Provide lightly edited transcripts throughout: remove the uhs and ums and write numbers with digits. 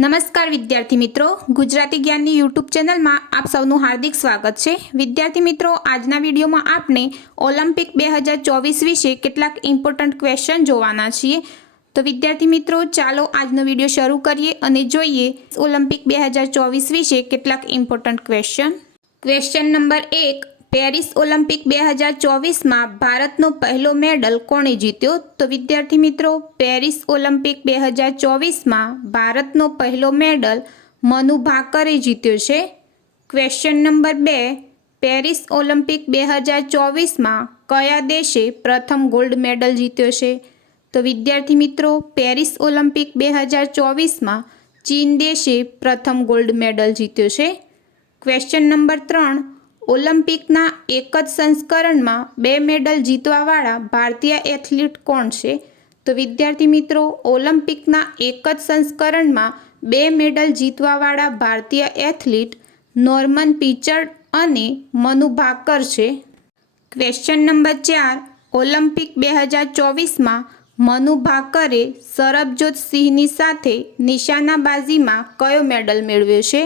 નમસ્કાર વિદ્યાર્થી મિત્રો, ગુજરાતી જ્ઞાનની યુટ્યુબ ચેનલમાં આપ સૌનું હાર્દિક સ્વાગત છે। વિદ્યાર્થી મિત્રો, આજના વિડીયોમાં આપણે ઓલિમ્પિક 2024 વિશે કેટલાક ઇમ્પોર્ટન્ટ ક્વેશ્ચન જોવાના છીએ। તો વિદ્યાર્થી મિત્રો, ચાલો આજનો વિડીયો શરૂ કરીએ અને જોઈએ ઓલિમ્પિક 2024 વિશે કેટલાક important question. Question number 1, Paris Olympic 2024 ભારતનો પહેલો મેડલ કોણે જીત્યો? તો વિદ્યાર્થી મિત્રો, પેરિસ ઓલિમ્પિક 2024 ભારતનો પહેલો મેડલ મનુ ભાકરે જીત્યો છે। ક્વેશ્ચન નંબર 2, પેરિસ ઓલિમ્પિક 2024 કયા દેશે પ્રથમ ગોલ્ડ મેડલ જીત્યો છે? તો વિદ્યાર્થી મિત્રો, પેરિસ ઓલિમ્પિક 2024 ચીન દેશે પ્રથમ ગોલ્ડ મેડલ જીત્યો છે। ક્વેશ્ચન નંબર 3, ઓલિમ્પિકના એક જ સંસ્કરણમાં 2 મેડલ જીતવાવાળા ભારતીય એથ્લીટ કોણ છે? તો વિદ્યાર્થી મિત્રો, ઓલિમ્પિકના એક જ સંસ્કરણમાં 2 મેડલ જીતવાવાળા ભારતીય એથ્લીટ નોર્મન પિચર્ડ અને મનુ ભાકર છે। ક્વેશ્ચન નંબર 4, ઓલિમ્પિક 2024 મનુ ભાકરે સરબજોત સિંહની સાથે નિશાનાબાજીમાં કયો મેડલ મેળવ્યો છે?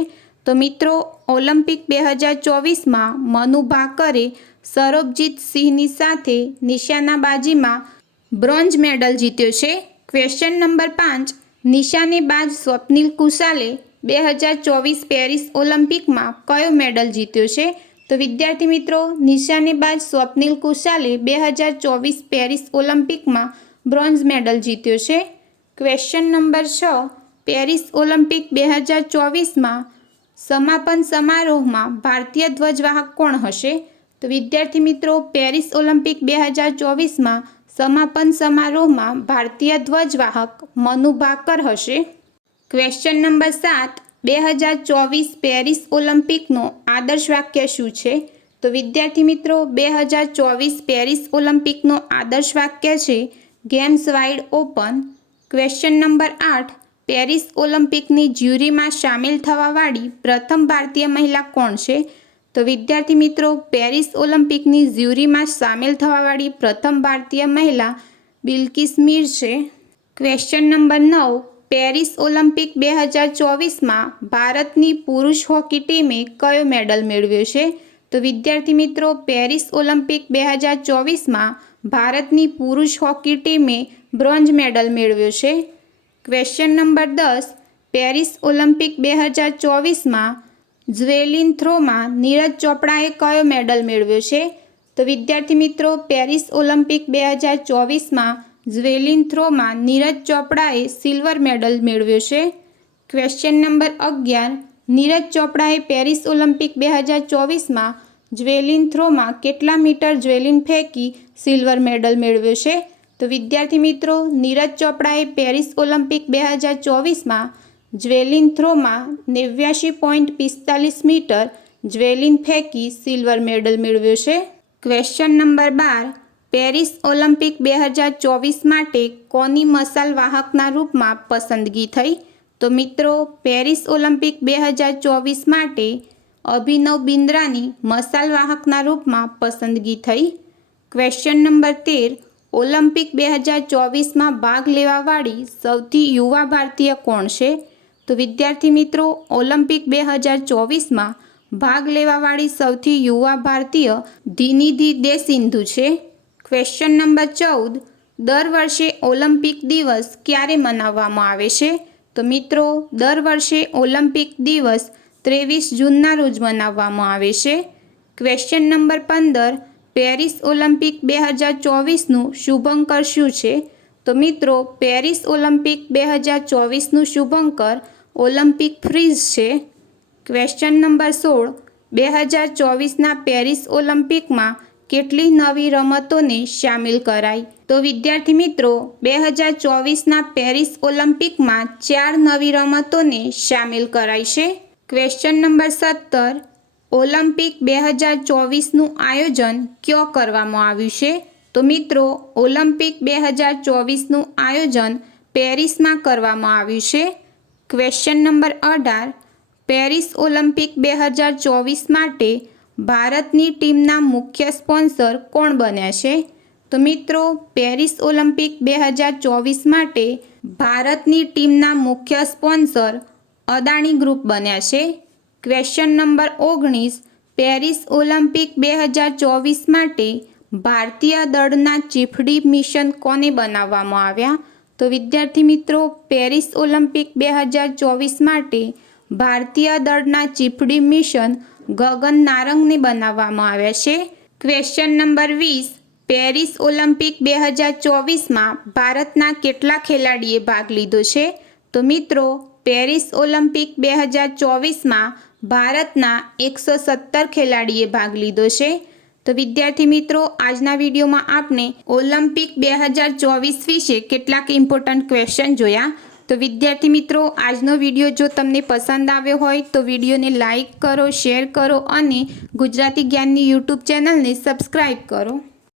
તો મિત્રો, ઓલિમ્પિક 2024 મનુ ભાકરે સરબજીત સિંહની સાથે નિશાનાબાજીમાં બ્રોન્ઝ મેડલ જીત્યો છે। ક્વેશ્ચન નંબર 5, નિશાનેબાજ સ્વપ્નિલ કુશાલે 2024 પેરિસ ઓલિમ્પિકમાં કયો મેડલ જીત્યો છે? તો વિદ્યાર્થી મિત્રો, નિશાનેબાજ સ્વપ્નિલ કુશાલે 2024 પેરિસ ઓલિમ્પિકમાં બ્રોન્ઝ મેડલ જીત્યો છે। ક્વેશ્ચન નંબર 6, પેરિસ ઓલિમ્પિક 2024 સમાપન સમારોહમાં ભારતીય ધ્વજવાહક કોણ હશે? તો વિદ્યાર્થી મિત્રો, પેરિસ ઓલિમ્પિક 2024 સમાપન સમારોહમાં ભારતીય ધ્વજવાહક મનુ ભાકર હશે। ક્વેશ્ચન નંબર 7, 2024 પેરિસ ઓલિમ્પિકનો આદર્શ વાક્ય શું છે? તો વિદ્યાર્થી મિત્રો, 2024 પેરિસ ઓલિમ્પિકનો આદર્શ વાક્ય છે games wide open. Question number 8, Paris ઓલિમ્પિકની જ્યુરીમાં સામેલ થવાવાળી પ્રથમ ભારતીય મહિલા કોણ છે? તો વિદ્યાર્થી મિત્રો, પેરિસ ઓલિમ્પિકની જ્યુરીમાં સામેલ થવાવાળી પ્રથમ ભારતીય મહિલા બિલ્કિસ મીર છે। ક્વેશ્ચન નંબર 9, પેરિસ ઓલિમ્પિક 2024 ભારતની પુરુષ હોકી ટીમે કયો મેડલ મેળવ્યો છે? તો વિદ્યાર્થી મિત્રો, પેરિસ ઓલિમ્પિક 2024 ભારતની પુરુષ હોકી ટીમે બ્રોન્ઝ મેડલ મેળવ્યો છે। Question number 10, Paris Olympic 2024 javelin થ્રોમાં નીરજ ચોપડાએ કયો મેડલ મેળવ્યો છે? તો વિદ્યાર્થી મિત્રો, પેરિસ ઓલિમ્પિક 2024 જ્વેલિન થ્રોમાં નીરજ ચોપડાએ સિલ્વર મેડલ મેળવ્યો છે। ક્વેશ્ચન નંબર 11, નીરજ ચોપડાએ પેરિસ ઓલિમ્પિક 2024 જ્વેલિન થ્રોમાં કેટલા મીટર જ્વેલિન ફેંકી સિલ્વર મેડલ મેળવ્યો છે? તો વિદ્યાર્થી મિત્રો, નીરજ ચોપડાએ પેરિસ ઓલિમ્પિક 2024 જ્વેલિન થ્રોમાં 89.45 મીટર જ્વેલિન ફેંકી સિલ્વર મેડલ મેળવ્યો છે। ક્વેશ્ચન નંબર 12, પેરિસ ઓલિમ્પિક 2024 માટે કોની મશાલ વાહકના રૂપમાં પસંદગી થઈ? તો મિત્રો, પેરિસ ઓલિમ્પિક 2024 માટે અભિનવ બિંદ્રાની મશાલ વાહકના રૂપમાં પસંદગી થઈ। ક્વેશ્ચન નંબર 13, ઓલિમ્પિક 2024 ભાગ લેવાવાળી સૌથી યુવા ભારતીય કોણ છે? તો વિદ્યાર્થી મિત્રો, ઓલિમ્પિક 2024 ભાગ લેવાવાળી સૌથી યુવા ભારતીય ધીનિધિ દે સિંધુ છે। ક્વેશ્ચન નંબર 14, દર વર્ષે ઓલિમ્પિક દિવસ ક્યારે મનાવવામાં આવે છે? તો મિત્રો, દર વર્ષે ઓલિમ્પિક દિવસ 23 જૂનના રોજ મનાવવામાં આવે છે। ક્વેશ્ચન નંબર 15, પેરિસ ઓલિમ્પિક 2024નું શુભંકર શું છે? તો મિત્રો, પેરિસ ઓલિમ્પિક 2024નું શુભંકર ઓલિમ્પિક ફ્રીઝ છે। ક્વેશ્ચન નંબર 16, 2024ના પેરિસ ઓલિમ્પિકમાં કેટલી નવી રમતોને સામેલ કરાઈ? તો વિદ્યાર્થી મિત્રો, 2024ના પેરિસ ઓલિમ્પિકમાં 4 નવી રમતોને સામેલ કરાઈ છે। ક્વેશ્ચન નંબર 17, ઓલિમ્પિક 2024નું આયોજન ક્યાં કરવામાં આવ્યું છે? તો મિત્રો, ઓલિમ્પિક 2024નું આયોજન પેરિસમાં કરવામાં આવ્યું છે। ક્વેશ્ચન નંબર 18, પેરિસ ઓલિમ્પિક 2024 માટે ભારતની ટીમના મુખ્ય સ્પોન્સર કોણ બન્યા છે? તો મિત્રો, પેરિસ ઓલિમ્પિક 2024 માટે ભારતની ટીમના મુખ્ય સ્પોન્સર અદાણી ગ્રુપ બન્યા છે. ક્વેશ્ચન નંબર 19, પેરિસ ઓલિમ્પિક 2024 માટે ભારતીય દળના ચીફડી મિશન કોને બનાવવામાં આવ્યા? તો વિદ્યાર્થી મિત્રો, પેરિસ ઓલિમ્પિક 2024 માટે ભારતીય દળના ચીફડી મિશન ગગન નારંગને બનાવવામાં આવ્યા છે. ક્વેશ્ચન નંબર 20, પેરિસ ઓલિમ્પિક 2024માં ભારતના કેટલા ખેલાડીએ ભાગ લીધો છે? તો મિત્રો, પેરિસ ઓલિમ્પિક 2024માં ભારતના 117 ખેલાડીએ ભાગ લીધો છે. તો વિદ્યાર્થી મિત્રો, આજના વિડીયોમાં આપણે ઓલિમ્પિક 2024 વિશે કેટલાક ઇમ્પોર્ટન્ટ ક્વેશ્ચન જોયા. તો વિદ્યાર્થી મિત્રો, આજનો વિડીયો જો તમને પસંદ આવ્યો હોય તો વિડીયોને લાઇક કરો, શેર કરો અને ગુજરાતી જ્ઞાનની યુટ્યુબ ચેનલને સબસ્ક્રાઈબ કરો.